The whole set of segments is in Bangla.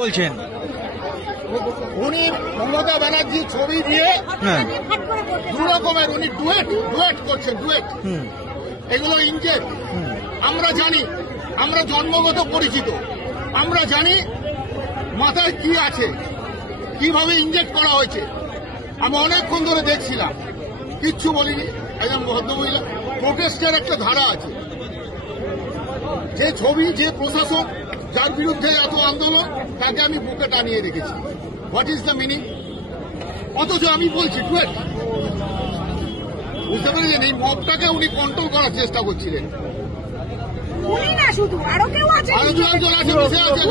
বলছেন উনি মমতা ব্যানার্জির ছবি দিয়ে দু রকমের উনি ডুয়েট করছেন, ডুয়েট। এগুলো ইনজেক্ট। আমরা জানি, আমরা জন্মগত পরিচিত, আমরা জানি মাথায় কি আছে, কিভাবে ইনজেক্ট করা হয়েছে। আমি অনেকক্ষণ ধরে দেখছিলাম, কিচ্ছু বলিনি। একজন ভদ্রমহিলা, প্রোটেস্টের একটা ধারা আছে। যে ছবি, যে প্রশাসক, যার বিরুদ্ধে এত আন্দোলন, তাকে আমি বুকে টানিয়ে রেখেছি। What is the meaning? অথচ আমি বলছি ডুয়েট। বুঝতে পেরেছেন? এই মবটাকে উনি কন্ট্রোল করার চেষ্টা করছিলেন। উনি না শুধু, আরো কেউ আছে, আরো দুজন আছে, মিশে আছে,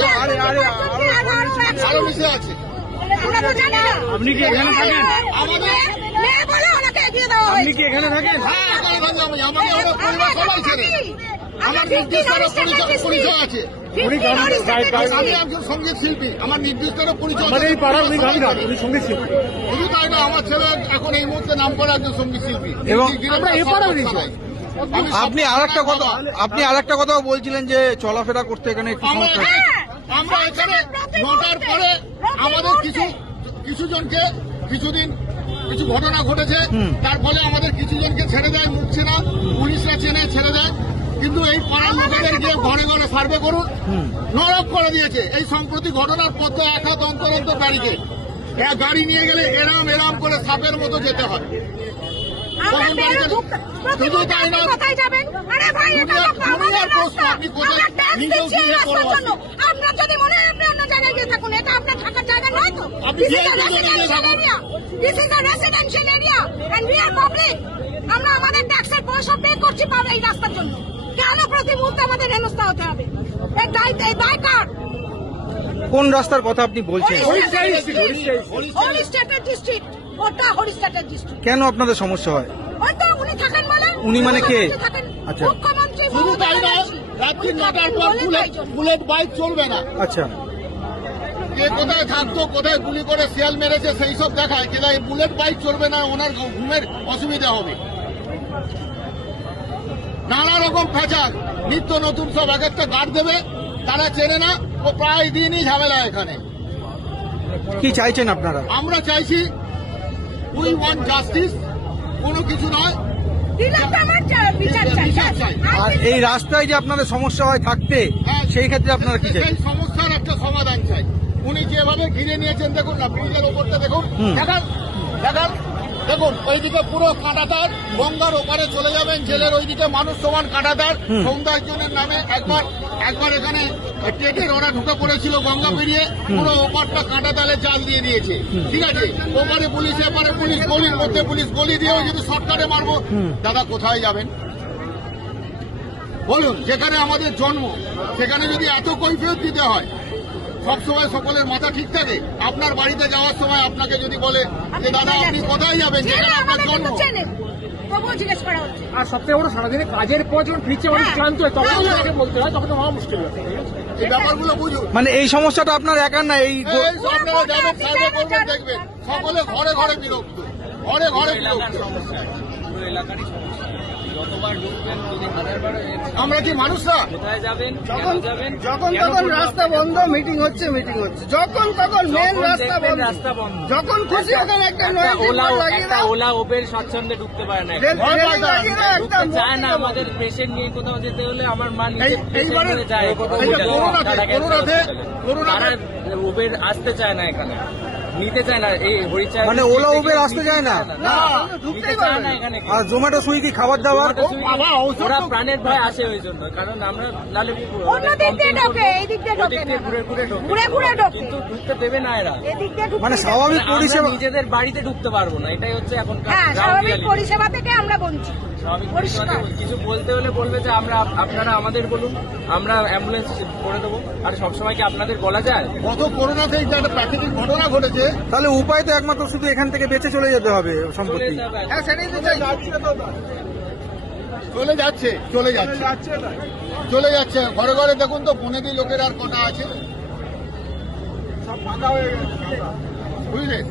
আরো মিশে আছে। আমরা তো জানি না। আপনি কি এখানে থাকেন? আমাদের মেয়ে বলে ওনাকে এগিয়ে দেওয়া আপনি হয়েছে। কি এখানে থাকেন? হ্যাঁ, এখানে থাকি আমি। আমাকে ওরা পরিবার সবাই ছেড়ে। আমার নির্দিষ্ট পরিচয় আছে। আমি একজন সঙ্গীত শিল্পী, আমার নির্দিষ্ট পরিচয় আছে। শুধু তাই না, আমার ছেলে এখন এই মুহূর্তে নাম করা একজন সঙ্গীত শিল্পী। এবং আপনি আপনি আরেকটা কথাও বলছিলেন যে চলাফেরা করতে এখানে একটু সমস্যা হচ্ছে। আমরা এখানে 9টার পরে আমাদের কিছু জনকে কিছু ঘটনা ঘটেছে, তার ফলে আমাদের কিছু জনকে ছেড়ে দেয়, মুখ চেনা পুলিশরা চেনে ছেড়ে দেয়। কিন্তু এই পাড়ার লোকেদের গিয়ে ঘরে ঘরে সার্ভে করুন, নরক করে দিয়েছে। এই সম্প্রতি ঘটনার পর তো এক হাত অন্তর অন্তর ব্যারিকেড। গাড়ি নিয়ে গেলে এরাম করে সাপের মতো যেতে হয়। শুধু তাই না, দুনিয়ার প্রশ্ন, আপনি কোথায় নিজেও গিয়ে করবেন? আপনার যদি মনে হয় আপনি অন্য জায়গায় গিয়ে থাকুন, এটা আপনার থাকার জায়গা নয় তো। আপনি This is a residential area and we are public. আমরা আমাদের ট্যাক্সের পয়সা পে করছি পাবে এই রাস্তার জন্য। কেন প্রতি মুহূর্তে আমাদের হেনস্থা হতে হবে? এই দায় কার? কোন রাস্তার কথা আপনি বলছেন? হরিস্টেটের ডিস্ট্রিক্ট, ওটা হরিস্টেটের ডিস্ট্রিক্ট। কেন আপনাদের সমস্যা হয়? ওই তো উনি থাকেন বলে। উনি মানে কে? আচ্ছা। মুখ্যমন্ত্রী। শুধু তাই না, রাত্রি 9টার পর বুলেট বাইক চলবে না। আচ্ছা, কে কোথায় থাকতো, কোথায় গুলি করে শিয়াল মেরেছে, সেই সব দেখায়। কিন্তু এই বুলেট বাইক চলবে না, ওনার ঘুমের অসুবিধা হবে। নানা রকম ফ্যাচার, নিত্য নতুন সব এক একটা গার্ড দেবে, তারা চেনে না। ও প্রায় দিনই ঝামেলা এখানে। কি চাইছেন আপনারা? আমরা চাইছি উই ওয়ান্ট জাস্টিস, কোনো কিছু নয়, বিচার চাই। আর এই রাস্তায় যে আপনাদের সমস্যা হয় থাকতে, সেই ক্ষেত্রে আপনারা কি চাই? সেই সমস্যার একটা সমাধান চাই। উনি যেভাবে ঘিরে নিয়েছেন, দেখুন না, ব্রিজের ওপরটা দেখুন, দেখুন ওইদিকে পুরো কাঁটাতার, গঙ্গার ওপারে চলে যাবেন, জেলের ওইদিকে মানুষ সমান কাঁটাতার। সৌন্দর্যের নামে একবার এখানে টেটের ওরা ঢুকে পড়েছিল গঙ্গা পেরিয়ে, পুরো ওপারটা কাঁটাতালে জাল দিয়ে দিয়েছে। ঠিক আছে, ওপারে পুলিশ, এপারে পুলিশ, গলির মধ্যে পুলিশ, গলি দিয়েও যদি শর্টকাটে মারবো, দাদা কোথায় যাবেন বলুন? যেখানে আমাদের জন্ম, সেখানে যদি এত কৈফিয়ত দিতে হয়, সবসময় সকলের মাথা ঠিক থাকে? আপনার বাড়িতে যাওয়ার সময় আপনাকে যদি বলে যে দাদা আপনি কোথায় যাবেন, যেখানে আপনার জন্ম, আর সবথেকে বড় সারাদিনে কাজের পর যখন ফিরছে অনেক ক্লান্ত হয়, তখন তাকে বলতে হয়, তখন তো হওয়া মুশকিল হয়। এই ব্যাপারগুলো বুঝুন। মানে এই সমস্যাটা আপনার একার না, এই আপনারা যাবেন, সার্ভে করবেন, দেখবেন সকলে ঘরে ঘরে বিরক্ত, ঘরে ঘরে বিরক্ত। আমরা কি মানুষরা? যখন তখন রাস্তা বন্ধ, মিটিং হচ্ছে, যখন তখন মেন রাস্তা বন্ধ, যখন খুশি ওখানে একটা ওলা ওবের স্বাচ্ছন্দ্যে ঢুকতে পারে না, চায় না। আমাদের পেশেন্ট নিয়ে কোথাও যেতে হলে আমার মা নিজে যায়, ওবের আসতে চায় না, এখানে নিতে চায় না। এই হরিচাঁদ মানে ওলা উবের আসতে চায় না, নিতে চায় না এখানে। আর জোম্যাটো সুইগি খাবার দাবার ওরা প্রাণের ভয় আসে ওই জন্য, কারণ আমরা নালে ঘুরে ঢোকে, কিন্তু ঢুকতে দেবে না এরা। মানে স্বাভাবিক পরিষেবা নিজেদের বাড়িতে ঢুকতে পারবো না, এটাই হচ্ছে এখন স্বাভাবিক পরিষেবা থেকে আমরা বঞ্চিত। স্বাভাবিক পরিষেবা কিছু বলতে হলে বলবে যে আপনারা আমাদের বলুন, আমরা অ্যাম্বুলেন্স করে দেবো। আর সবসময় কি আপনাদের বলা যায়? গত করোনাতে একটা প্রাকৃতিক ঘটনা ঘটেছে, তাহলে উপায় তো একমাত্র শুধু এখান থেকে বেঁচে চলে যেতে হবে সম্পত্তি। চলে যাচ্ছে ঘরে ঘরে। দেখুন তো, বনেদি লোকের আর কটা আছে, বুঝলেন?